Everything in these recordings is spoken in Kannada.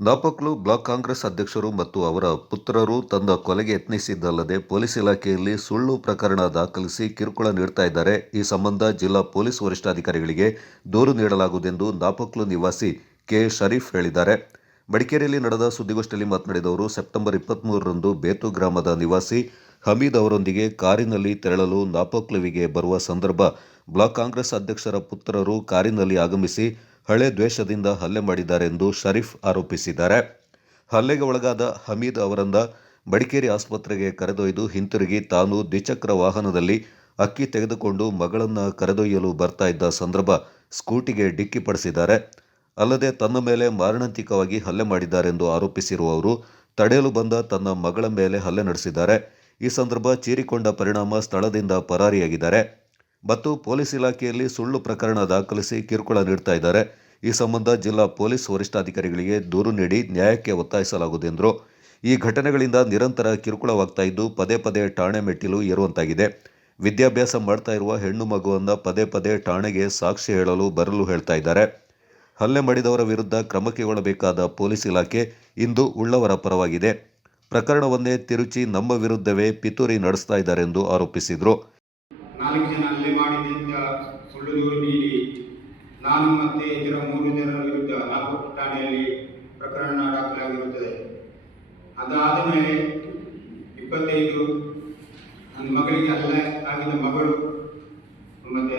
ನಾಪಕ್ಲು ಬ್ಲಾಕ್ ಕಾಂಗ್ರೆಸ್ ಅಧ್ಯಕ್ಷರು ಮತ್ತು ಅವರ ಪುತ್ರರು ತಂದ ಕೊಲೆಗೆ ಯತ್ನಿಸಿದ್ದಲ್ಲದೆ ಪೊಲೀಸ್ ಇಲಾಖೆಯಲ್ಲಿ ಸುಳ್ಳು ಪ್ರಕರಣ ದಾಖಲಿಸಿ ಕಿರುಕುಳ ನೀಡ್ತಾ ಇದ್ದಾರೆ. ಈ ಸಂಬಂಧ ಜಿಲ್ಲಾ ಪೊಲೀಸ್ ವರಿಷ್ಠಾಧಿಕಾರಿಗಳಿಗೆ ದೂರು ನೀಡಲಾಗುವುದೆಂದು ನಾಪಕ್ಲು ನಿವಾಸಿ ಕೆ. ಶರೀಫ್ ಹೇಳಿದ್ದಾರೆ. ಮಡಿಕೇರಿಯಲ್ಲಿ ನಡೆದ ಸುದ್ದಿಗೋಷ್ಠಿಯಲ್ಲಿ ಮಾತನಾಡಿದ ಅವರು ಸೆಪ್ಟೆಂಬರ್ ಇಪ್ಪತ್ತ್ಮೂರರಂದು ಬೇತು ಗ್ರಾಮದ ನಿವಾಸಿ ಹಮೀದ್ ಅವರೊಂದಿಗೆ ಕಾರಿನಲ್ಲಿ ತೆರಳಲು ನಾಪಕ್ಲುವಿಗೆ ಬರುವ ಸಂದರ್ಭ, ಬ್ಲಾಕ್ ಕಾಂಗ್ರೆಸ್ ಅಧ್ಯಕ್ಷರ ಪುತ್ರರು ಕಾರಿನಲ್ಲಿ ಆಗಮಿಸಿ ಹಳೆ ದ್ವೇಷದಿಂದ ಹಲ್ಲೆ ಮಾಡಿದ್ದಾರೆಂದು ಶರೀಫ್ ಆರೋಪಿಸಿದ್ದಾರೆ. ಹಲ್ಲೆಗೆ ಒಳಗಾದ ಹಮೀದ್ ಅವರನ್ನ ಮಡಿಕೇರಿ ಆಸ್ಪತ್ರೆಗೆ ಕರೆದೊಯ್ದು ಹಿಂತಿರುಗಿ ತಾನು ದ್ವಿಚಕ್ರ ವಾಹನದಲ್ಲಿ ಅಕ್ಕಿ ತೆಗೆದುಕೊಂಡು ಮಗಳನ್ನು ಕರೆದೊಯ್ಯಲು ಬರ್ತಾ ಇದ್ದ ಸಂದರ್ಭ ಸ್ಕೂಟಿಗೆ ಡಿಕ್ಕಿಪಡಿಸಿದ್ದಾರೆ ಅಲ್ಲದೆ ತನ್ನ ಮೇಲೆ ಮಾರಣಾಂತಿಕವಾಗಿ ಹಲ್ಲೆ ಮಾಡಿದ್ದಾರೆಂದು ಆರೋಪಿಸಿರುವ ಅವರು ತಡೆಯಲು ಬಂದ ತನ್ನ ಮಗಳ ಮೇಲೆ ಹಲ್ಲೆ ನಡೆಸಿದ್ದಾರೆ. ಈ ಸಂದರ್ಭ ಚೀರಿಕೊಂಡ ಪರಿಣಾಮ ಸ್ಥಳದಿಂದ ಪರಾರಿಯಾಗಿದ್ದಾರೆ. ಮತ್ತು ಪೊಲೀಸ್ ಇಲಾಖೆಯಲ್ಲಿ ಸುಳ್ಳು ಪ್ರಕರಣ ದಾಖಲಿಸಿ ಕಿರುಕುಳ ನೀಡ್ತಾ ಇದ್ದಾರೆ. ಈ ಸಂಬಂಧ ಜಿಲ್ಲಾ ಪೊಲೀಸ್ ವರಿಷ್ಠಾಧಿಕಾರಿಗಳಿಗೆ ದೂರು ನೀಡಿ ನ್ಯಾಯಕ್ಕೆ ಒತ್ತಾಯಿಸಲಾಗುವುದು ಎಂದರು. ಈ ಘಟನೆಗಳಿಂದ ನಿರಂತರ ಕಿರುಕುಳವಾಗ್ತಾ ಇದ್ದು ಪದೇ ಪದೇ ಠಾಣೆ ಮೆಟ್ಟಿಲು ಏರುವಂತಾಗಿದೆ. ವಿದ್ಯಾಭ್ಯಾಸ ಮಾಡ್ತಾ ಇರುವ ಹೆಣ್ಣು ಮಗುವನ್ನು ಪದೇ ಪದೇ ಠಾಣೆಗೆ ಸಾಕ್ಷಿ ಹೇಳಲು ಬರಲು ಹೇಳ್ತಾ ಇದ್ದಾರೆ. ಹಲ್ಲೆ ಮಾಡಿದವರ ವಿರುದ್ಧ ಕ್ರಮ ಕೈಗೊಳ್ಳಬೇಕಾದ ಪೊಲೀಸ್ ಇಲಾಖೆ ಇಂದು ಉಳ್ಳವರ ಪರವಾಗಿದೆ. ಪ್ರಕರಣವನ್ನೇ ತಿರುಚಿ ನಮ್ಮ ವಿರುದ್ಧವೇ ಪಿತೂರಿ ನಡೆಸ್ತಾ ಇದ್ದಾರೆಂದು ಆರೋಪಿಸಿದರು ನಾಲ್ಕು ಜನ ಹಲ್ಲೆ ಮಾಡಿದೆ ಅಂತ ನೀಡಿ ನಾನು ಮತ್ತೆ ಇತರ ಮೂರು ಜನರ ವಿರುದ್ಧ ನಾಲ್ಕು ಠಾಣೆಯಲ್ಲಿ ಪ್ರಕರಣ ದಾಖಲಾಗಿರುತ್ತದೆ. ಅದಾದ ಮೇಲೆ ಇಪ್ಪತ್ತೈದು ನನ್ನ ಮಗಳಿಗೆ ಅಲ್ಲ ಆಗಿದ್ದ ಮಗಳು ಮತ್ತೆ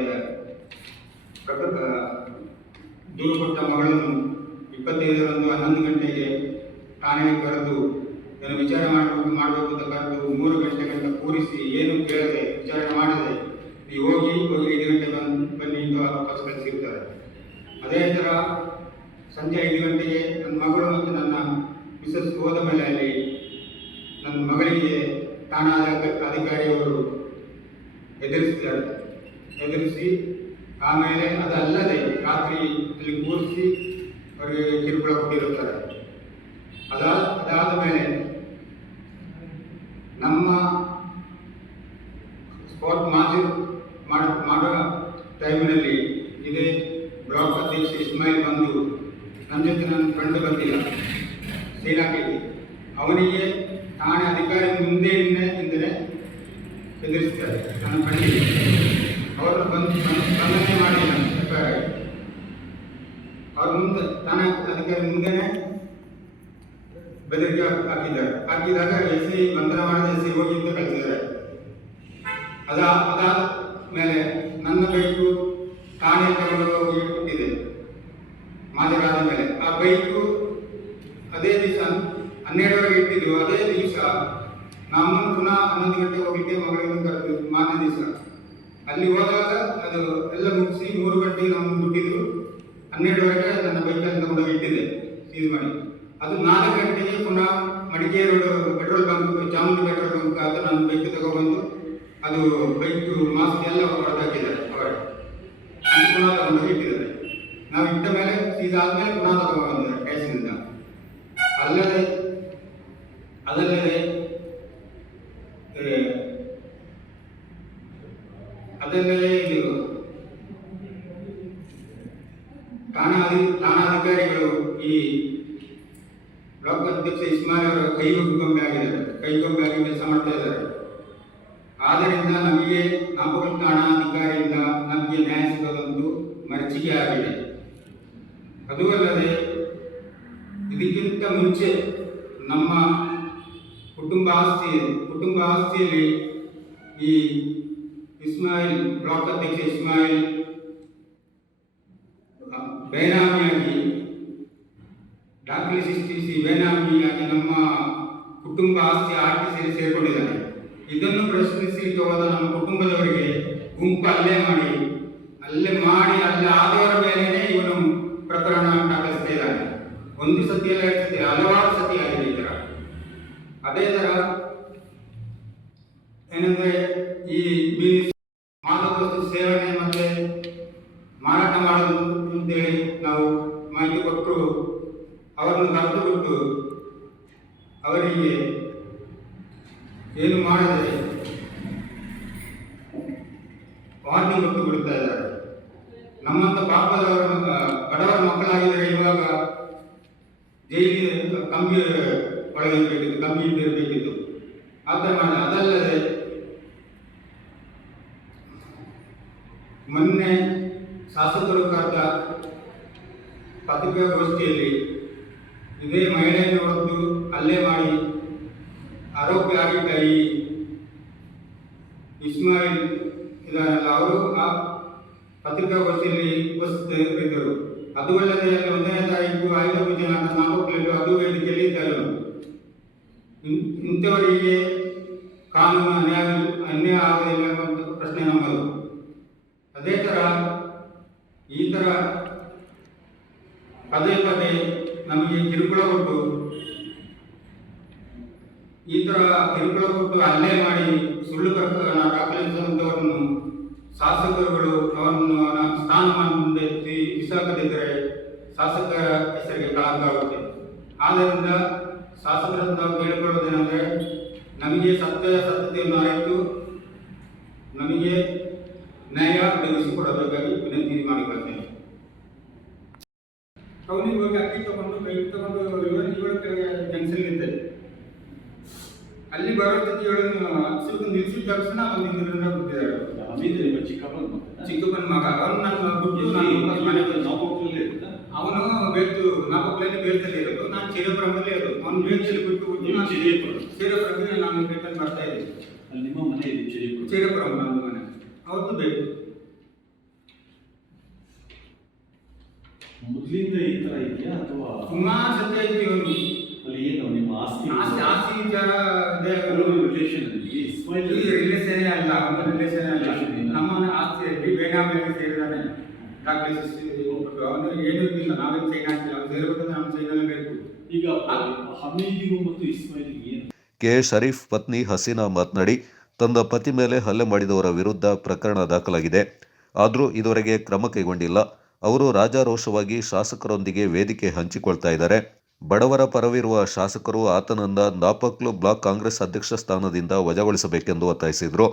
ದೂರು ಕೊಟ್ಟ ಮಗಳನ್ನು ಇಪ್ಪತ್ತೈದರಂದು ಹನ್ನೊಂದು ಗಂಟೆಗೆ ಠಾಣೆಗೆ ಕರೆದು ಇದನ್ನು ವಿಚಾರ ಮಾಡಬೇಕು ಮಾಡಬೇಕು ಅಂತ ಕರೆದು ಮೂರು ಗಂಟೆಗಳಿಂದ ಗಂಟೆ ಕೂರಿಸಿ ಏನು ಕೇಳದೆ ವಿಚಾರಣೆ ಮಾಡದೆ ನೀವು ಹೋಗಿ ಹೋಗಿ ಐದು ಗಂಟೆ ಬಂದು ಬನ್ನಿ ಅಂತ ವಾಪಸ್ ಕಳಿಸಿರ್ತಾರೆ ಅದೇ ಥರ ಸಂಜೆ ಐದು ಗಂಟೆಗೆ ನನ್ನ ಮಗಳು ಮತ್ತು ನನ್ನ ಮಿಸಸ್ ಹೋದ ಮೇಲೆ ಅಲ್ಲಿ ನನ್ನ ಮಗಳಿಗೆ ಠಾಣಾ ಅಧಿಕ- ಅಧಿಕಾರಿಯವರು ಎದುರಿಸಿದ್ದಾರೆ. ಎದುರಿಸಿ ಆಮೇಲೆ ಅದಲ್ಲದೆ ರಾತ್ರಿ ಅಲ್ಲಿ ಕೂರಿಸಿ ಅವರಿಗೆ ಕಿರುಕುಳ ಕೊಟ್ಟಿರುತ್ತಾರೆ. ಅದಾದ ಅದಾದ ಮೇಲೆ ನಮ್ಮ ಸ್ಪಾಟ್ ಮಾಜಿ ಮಾಡ ಮಾಡುವ ಟೈಮಿನಲ್ಲಿ ಇದೇ ಬ್ಲಾಕ್ ಅಧ್ಯಕ್ಷ ಇಸ್ಮಾಯಿಲ್ ಬಂದು ನನ್ನ ಜೊತೆ ಕಂಡು ಬಂದಿಲ್ಲ. ಇಲಾಖೆಯಲ್ಲಿ ಅವನಿಗೆ ಠಾಣೆ ಅಧಿಕಾರಿ ಮುಂದೆ ಎಂದರೆ ಬೆದರಿಸ್ತಾರೆ ನಾನು ಕಂಡಿಲ್ಲ ಅವರನ್ನು ಬಂದು ಬಂಧನೆ ಮಾಡಿಲ್ಲ ಸರ್ಕಾರ ಅವ್ರ ಮುಂದೆ ಠಾಣೆ ಅಧಿಕಾರಿ ಮುಂದೆನೆ ಬೆದರಿಕೆ ಹಾಕಿದ್ದಾರೆ. ಹಾಕಿದಾಗ ಎಸ್ ಸಿ ಬಂಧನ ಮಾಡಿದ ಎಸ್ ಐ ಹೋಗಿ ಅಂತ ಕಳಿಸಿದ್ದಾರೆ. ಅದ ಅದಾದ ಮೇಲೆ ನನ್ನ ಬೈಕು ಠಾಣೆ ತಗೊಂಡು ಹೋಗಿ ಕೊಟ್ಟಿದೆ ಮಾಜರಾದ ಮೇಲೆ. ಆ ಬೈಕು ಅದೇ ದಿವಸ ಹನ್ನೆರಡುವರೆಗೆ ಇಟ್ಟಿದ್ದು ಅದೇ ದಿವಸ ನಮ್ಮನ್ನು ಪುನಃ ಹನ್ನೊಂದು ಗಂಟೆ ಹೋಗಿದ್ದೆ ಮಗಳನ್ನು ಕರೆದು, ಮಾರನೇ ದಿವಸ. ಅಲ್ಲಿ ಹೋದಾಗ ಅದು ಎಲ್ಲ ಮುಗಿಸಿ ಮೂರು ಗಂಟೆಗೆ ನಮ್ಮನ್ನು ಬಿಟ್ಟಿದ್ರು. ಹನ್ನೆರಡುವರೆಗೆ ನನ್ನ ಬೈಕಲ್ಲಿ ತಗೊಂಡೋಗಿ ಇಟ್ಟಿದ್ದೆ ಸೀಸ್ ಮಾಡಿ. ಅದು ನಾಲ್ಕು ಗಂಟೆಗೆ ಪುನಃ Madikeri road, petrol bunk, Chamundi petrol bunk ಆದ ನನ್ನ ಬೈಕ್ ತಗೊಬಂದು ಅದು ಬೈಕ್, ಮಾಸ್ಕ್ ಎಲ್ಲ ಹೊರದಾಕಿದ್ದಾರೆ ಅವರು ಪುನಃ ತಗೊಂಡೋಗಿ ಇಟ್ಟಿದ್ದಾರೆ. ನಾವು ಇಟ್ಟ ಮೇಲೆ ಪುನಃ ತಗೊಂಡ್ಬಂದಿದ್ದಾರೆ ಕ್ಯಾಶಿನಿಂದ ಅಲ್ಲದೆ, ಅದಲ್ಲದೆ ಅದಲ್ಲದೆ ಇದು ಠಾಣಾ ಈ ಬ್ಲಾಕ್ ಅಧ್ಯಕ್ಷ ಇಸ್ಮಾಯಿಲ್ ಅವರ ಆಗಿದ್ದಾರೆ. ಕೈಗೊಂಬೆ ಆಗಿ ಕೆಲಸ ಮಾಡ್ತಾ ಇದ್ದಾರೆ. ಆದ್ದರಿಂದ ನಮಗೆ ನಾಪಕಲ್ ಠಾಣಾಧಿಕಾರಿಯಿಂದ ನಮಗೆ ನ್ಯಾಯ ಸಿಗೋದಂತೂ ಮರ್ಚಿಕೆ ಆಗಿದೆ. ಅದೂ ಅಲ್ಲದೆ ಇದಕ್ಕಿಂತ ಮುಂಚೆ ನಮ್ಮ ಕುಟುಂಬ ಆಸ್ತಿ, ಕುಟುಂಬ ಆಸ್ತಿಯಲ್ಲಿ ಈ ಇಸ್ಮಾಯಿಲ್, ಬ್ಲಾಕ್ ಅಧ್ಯಕ್ಷ ಇಸ್ಮಾಯಿಲ್, ಬೇನಾಮಿಯಾಗಿ ದಾಖಲೆ ಸೃಷ್ಟಿಸಿ ಬೇನಾಮಿಯಾಗಿ ನಮ್ಮ ಕುಟುಂಬ ಆಸ್ತಿ ಆರ್ಟಿಸಿಯಲ್ಲಿ ಸೇರಿಕೊಂಡಿದ್ದಾನೆ ಇದನ್ನು ಪ್ರಶ್ನಿಸಲಿಕ್ಕೆ ಹೋದ ನಮ್ಮ ಕುಟುಂಬದವರಿಗೆ ಗುಂಪು ಅಲ್ಲೇ ಮಾಡಿ ಅಲ್ಲೇ ಮಾಡಿ, ಅಲ್ಲೇ ಆದವರ ಮೇಲೆ ಇವನು ಒಂದು ಸತಿ ಅಲ್ಲ ಎರಡು ಸತಿ ಹಲವಾರು ಸತಿ ಆಗಿದೆ ಈ ಥರ ಅದೇ ಥರ ಏನಂದ್ರೆ ಈ ಮಾನವರದ್ದು ಸೇವನೆ ಮತ್ತೆ ಮಾರಾಟ ಮಾಡೋದು ಅಂತೇಳಿ ನಾವು ಮಾಹಿತಿ ಕೊಟ್ಟು ಅವರನ್ನು ಕರೆದು ಬಿಟ್ಟು ಅವರಿಗೆ ಏನು ಮಾಡದೆ ವಾರ್ನಿಂಗ್ ಕೊಟ್ಟು ಬಿಡ್ತಾ ಇದ್ದಾರೆ. ನಮ್ಮಂತ ಪಾಪದವರ, ಬಡವರ ಮಕ್ಕಳಾಗಿದ್ದರೆ ಇವಾಗ ಜೈಲಿಗೆ ಕಮ್ಮಿ ಒಳಗಿರಬೇಕಿತ್ತು ಕಮ್ಮಿ ಇರಬೇಕಿತ್ತು. ಆ ಅದಲ್ಲದೆ ಮೊನ್ನೆ ಶಾಸಕರು ಕರೆದ ಪತ್ರಿಕಾಗೋಷ್ಠಿಯಲ್ಲಿ ಇದೇ ಮಹಿಳೆಯನ್ನು ಹೊರತು ಹಲ್ಲೆ ಮಾಡಿ ಆರೋಪಿ ಆಗಿದ್ದ ಈ ಇಸ್ಮಾಯಿಲ್ ಇದಾರಲ್ಲ ಅವರು ಆ ಪತ್ರಿಕಾಗೋಷ್ಠಿಯಲ್ಲಿ ಉಪಸ್ಥಿತರಿದ್ದರು. ಅದು ಅಲ್ಲಿ, ಒಂದನೇ ತಾರೀಕು ಆಯುಧ ಪೂಜೆ ಅಂತ ನಾಮಕಲಿಟ್ಟು ಅದು ವೇದಿಕೆಯಲ್ಲಿ ಇದ್ದರು ಇಂಥವರಿಗೆ ಕಾನೂನು ಅನ್ಯಾಯ ಅನ್ಯಾಯ ಆಗುವುದಿಲ್ಲ ಎಂಬ ಪ್ರಶ್ನೆ ನಮ್ಮದು. ಅದೇ ಥರ ಈ ಥರ ಪದೇ ಪದೇ ನಮಗೆ ಕಿರುಕುಳ ಕೊಟ್ಟು, ಈ ಥರ ಕಿರುಕುಳ ಕೊಟ್ಟು ಅಲ್ಲೇ ಮಾಡಿ ಸುಳ್ಳು ಪ್ರಕರಣ ದಾಖಲಿಸಿದಂಥವರನ್ನು ಶಾಸಕರುಗಳು ಅವರನ್ನು ಅವನ ಸ್ಥಾನಮಾನದಿಂದ ಬಿಸಾಕದಿದ್ದರೆ ಶಾಸಕರ ಹೆಸರಿಗೆ ಕಳಂಕ ಆಗುತ್ತೆ ಆದ್ದರಿಂದ ಶಾಸಕರನ್ನು ನಾವು ಕೇಳಿಕೊಳ್ಳೋದೇನೆಂದರೆ ನಮಗೆ ಸತ್ಯ ಸತ್ಯತೆಯನ್ನು ಅರಿತು ನಮಗೆ ನ್ಯಾಯ ಒದಗಿಸಿಕೊಡಬೇಕಾಗಿ ವಿನಂತಿ ಮಾಡಿಕೊಳ್ತೇನೆ ಅವನಿಗೆ ಅಕ್ಕಿ ತಗೊಂಡು, ಕೈ ತಗೊಂಡು ಜಂಕ್ಷನ್ ಇದ್ದೆ ಅಲ್ಲಿ ಬರೋ ಸ್ಥಿತಿಯೊಳಗೆ ಅಕ್ಷರಕ್ಕೆ ನಿಲ್ಸಿದ ತಕ್ಷಣ ಅವನು ಹಿಂದಿನಿಂದ ಬಿಟ್ಟಿದ್ದಾರೆ ನಿಮ್ಮ ಚಿಕ್ಕಪ್ಪನ ಮಗ. ಚಿಕ್ಕಪ್ಪನ ಮಗ. ಅವನು ನನ್ನ ಬಿಟ್ಟು ನಾನು ಮನೆಗೆ ಇದ್ದ ಅವನು ಬೇತು ನಾಲ್ಕಲ್ಲಿ ಬೇತಲ್ಲಿ ಇರೋದು. ನಾನು ಚಿರಪುರಮಲ್ಲಿ ಇರೋದು. ಅವನು ಬೇತಲ್ಲಿ ಬಿಟ್ಟು ನೀವು ಚಿರಪುರಕ್ಕೆ ನಾನು ಬೇತಲ್ಲಿ ಬರ್ತಾ ಇದ್ದೀನಿ. ಅಲ್ಲಿ ನಿಮ್ಮ ಮನೆ ಇದೆ ಚಿರಪುರಂ ನನ್ನ ಮನೆ. ಅವ್ರದ್ದು ಬೇಕು ಮೊದಲಿಂದ ಈ ತರ ಇದೆಯಾ ಅಥವಾ ಸುಮಾರು ಸತ್ಯ ಐತಿ ಅವನು? ಅಲ್ಲಿ ಏನು ನಿಮ್ಮ ಆಸ್ತಿ ಆಸ್ತಿ ಆಸ್ತಿ ವಿಚಾರ ಇದೆ ಇಸ್ಮಾಯಿಲ್ ಈ ರಿಲೇಷನ್ ಅಲ್ಲ ಅವನ ರಿಲೇಷನ್ ಅಲ್ಲ. Relation ಇಲ್ಲ. ನಮ್ಮ ಆಸ್ತಿಯಲ್ಲಿ ಬೇನಾಮಿಯಾಗಿ ಸೇರಿದಾನೆ. ದಾಖಲಿಸಿ ಹೋಗ್ಬಿಟ್ಟು ಅವನು ಏನೂ ಇಲ್ಲ ನಾವೇ ಚೈನ್ ಹಾಕಿಲ್ಲ ಅವ್ನು ಸೇರ್ಬೇಕಂದ್ರೆ ನಮ್ಮ ಚೈನಲ್ಲೇ ಬೇಕು. ಈಗ ಹಮೀದಿಗೂ ಮತ್ತು ಇಸ್ಮಾಯಿಲ್ಗೆ ಏನು? ಕೆ. ಶರೀಫ್ ಪತ್ನಿ ಹಸೀನಾ ಮಾತನಾಡಿ ತನ್ನ ಪತಿ ಮೇಲೆ ಹಲ್ಲೆ ಮಾಡಿದವರ ವಿರುದ್ಧ ಪ್ರಕರಣ ದಾಖಲಾಗಿದೆ. ಆದರೂ ಇದುವರೆಗೆ ಕ್ರಮ ಕೈಗೊಂಡಿಲ್ಲ. ಅವರು ರಾಜಾರೋಷವಾಗಿ ಶಾಸಕರೊಂದಿಗೆ ವೇದಿಕೆ ಹಂಚಿಕೊಳ್ತಾ ಇದ್ದಾರೆ. ಬಡವರ ಪರವಿರುವ ಶಾಸಕರು ಆತನನ್ನ ದಾಪಕ್ಲು ಬ್ಲಾಕ್ ಕಾಂಗ್ರೆಸ್ ಅಧ್ಯಕ್ಷ ಸ್ಥಾನದಿಂದ ವಜಾಗೊಳಿಸಬೇಕೆಂದು ಒತ್ತಾಯಿಸಿದರು.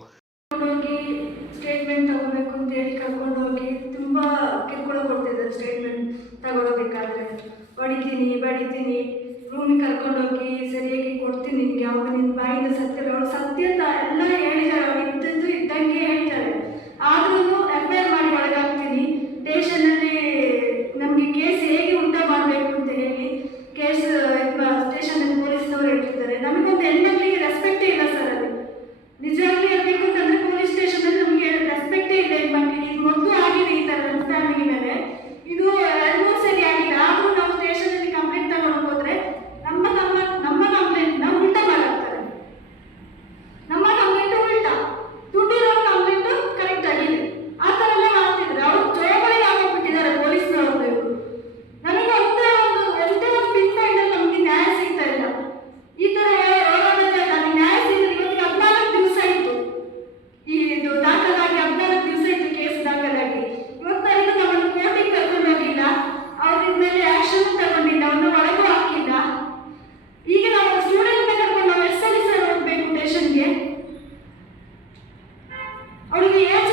ಹೋಗಿ அவனுக்கு ஏன்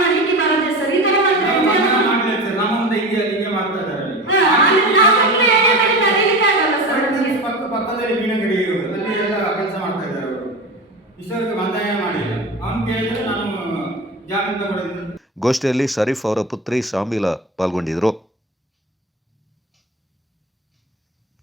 ಮಾಡ್ಲಿಕ್ಕೆ ಬರುತ್ತೆ ಸರ್ ಈ ತರ ಗೋಷ್ಠಿಯಲ್ಲಿ ಶರೀಫ್ ಅವರ ಪುತ್ರಿ ಶಾಮಿಲಾ ಪಾಲ್ಗೊಂಡಿದ್ರು.